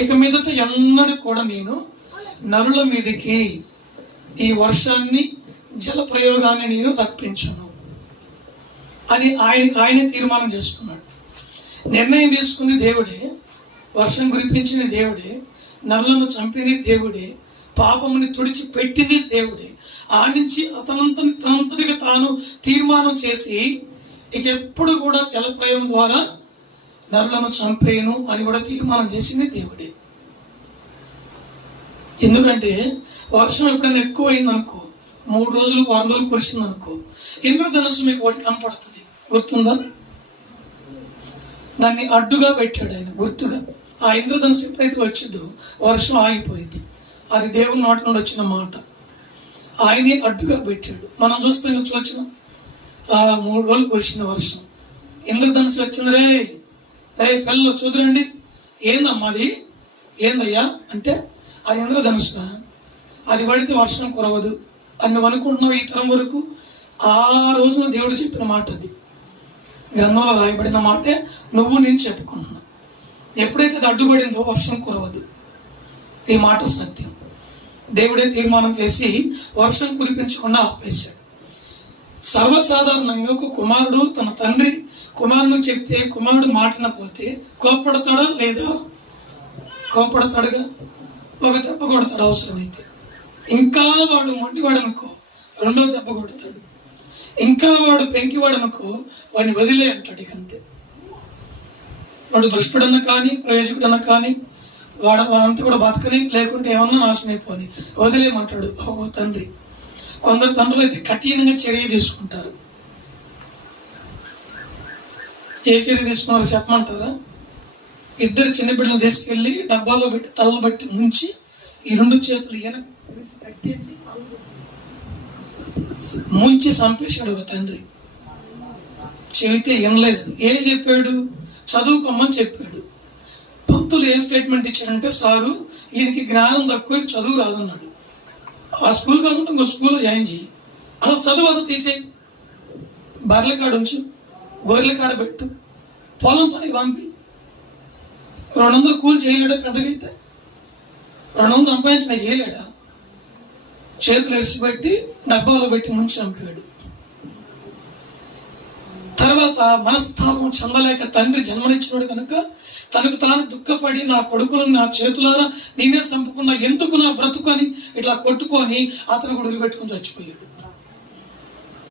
ఇక మీదట ఎన్నడూ కూడా నేను నరుల మీదకి ఈ వర్షాన్ని జల ప్రయోగాన్ని నేను రప్పించను అని ఆయనే తీర్మానం చేసుకున్నాడు. నిర్ణయం తీసుకుని దేవుడే, వర్షం కురిపించిన దేవుడే, నరులను చంపిన దేవుడే, పాపముని తుడిచి పెట్టింది దేవుడే. ఆ నుంచి తనంతటిగా తాను తీర్మానం చేసి ఇక ఎప్పుడు కూడా జలప్రయోగం ద్వారా నరులను చంపేయను అని కూడా తీర్మానం చేసింది దేవుడే. ఎందుకంటే వర్షం ఎప్పుడైనా ఎక్కువ అయిందనుకో, 3 రోజులు 6 రోజులు కురిసింది అనుకో, ఇంద్రధనుస్సు మీకు ఒకటి కనపడుతుంది, గుర్తుందా? దాన్ని అడ్డుగా పెట్టాడు ఆయన, గుర్తుగా. ఆ ఇంద్రధనుస్సు ఎప్పుడైతే వచ్చిందో వర్షం ఆగిపోయింది. అది దేవుని నోటి నుండి వచ్చిన మాట. ఆయనే అడ్డుగా పెట్టాడు. మనం చూస్తే వచ్చిన 3 రోజులు కురిసిన వర్షం, ఇంద్రధనుస్సు వచ్చింది. రే పిల్లలు చూదురండి, ఏందమ్మా అది, ఏందయ్యా అంటే అది ఇంద్రధనుస్సు. అది పడితే వర్షం కురవదు అని నువ్వు అనుకుంటున్నావు. ఈ తరం వరకు ఆ రోజున దేవుడు చెప్పిన మాట అది, గ్రంథంలో రాయబడిన మాటే నువ్వు నేను చెప్పుకుంటున్నావు. ఎప్పుడైతే అది అడ్డుపడిందో వర్షం కురవదు. ఈ మాట సత్యం. దేవుడే తీర్మానం చేసి వర్షం కురిపించకుండా ఆపేశాడు. సర్వసాధారణంగా ఒక కుమారుడు తన తండ్రి కుమారుడు చెప్తే కుమారుడు మాటినపోతే కోప్పడతాడా లేదా? కోప్పడతాడుగా, ఒక దెబ్బ కొడతాడు అవసరమైతే. ఇంకా వాడు మొండివాడు అనుకో 2వ దెబ్బ కొడతాడు. ఇంకా వాడు పెంకివాడు అనుకో వాడిని వదిలే అంటాడు. ఇక అంతే. వాడు దుష్టుడన్నా కానీ ప్రయోజకుడన్నా కానీ వాడంతా కూడా బతకని, లేకుంటే ఏమన్నా నాశనం అయిపోని వదిలేయమంటాడు ఓ తండ్రి. కొందరు తండ్రులు అయితే కఠినంగా చర్య తీసుకుంటారు. ఏ చర్య తీసుకున్నారో చెప్పమంటారా? 2 చిన్న బిడ్డలు తీసుకెళ్లి డబ్బాలో పెట్టి తలలు బట్టి ఉంచి ఈ 2 చేతులు కట్టేసి ముంచి చంపేశాడు ఒక తండ్రి. చెబితే వినలేదు. ఏం చెప్పాడు? చదువుకోమని చెప్పాడు. పంతులు ఏం స్టేట్మెంట్ ఇచ్చాడంటే, సారు ఈయనకి జ్ఞానం తక్కువ, చదువు రాదన్నాడు. ఆ స్కూల్ కాకుండా ఇంకో స్కూల్లో జాయిన్ చేయి, అసలు చదువు అది తీసేయి, బర్రెల కాడ ఉంచు, గొర్రెల కాడ పెట్టు, పొలం పని పంపి. 200 కూలి చేయలేడా? పెద్దగైతే 200 సంపాదించిన చేయలేడా? చేతులు ఎరిసిపెట్టి డబ్బాలో పెట్టి ముంచి చంపాడు. తర్వాత మనస్తాపం చెందలేక తండ్రి జన్మనిచ్చినాడు కనుక తనకు తాను దుఃఖపడి, నా కొడుకులను నా చేతులారా నేనే చంపుకున్నా, ఎందుకు నా బ్రతుకు అని ఇట్లా కొట్టుకొని అతను కూడా వదిలిపెట్టుకుని చచ్చిపోయాడు.